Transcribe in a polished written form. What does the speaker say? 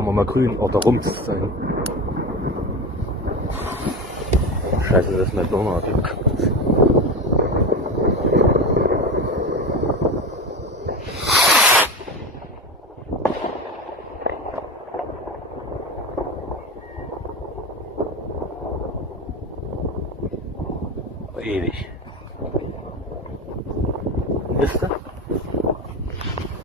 Machen wir mal grün, auch da rum zu sein. Scheiße, das ist eine Donner. Ewig. Ist das?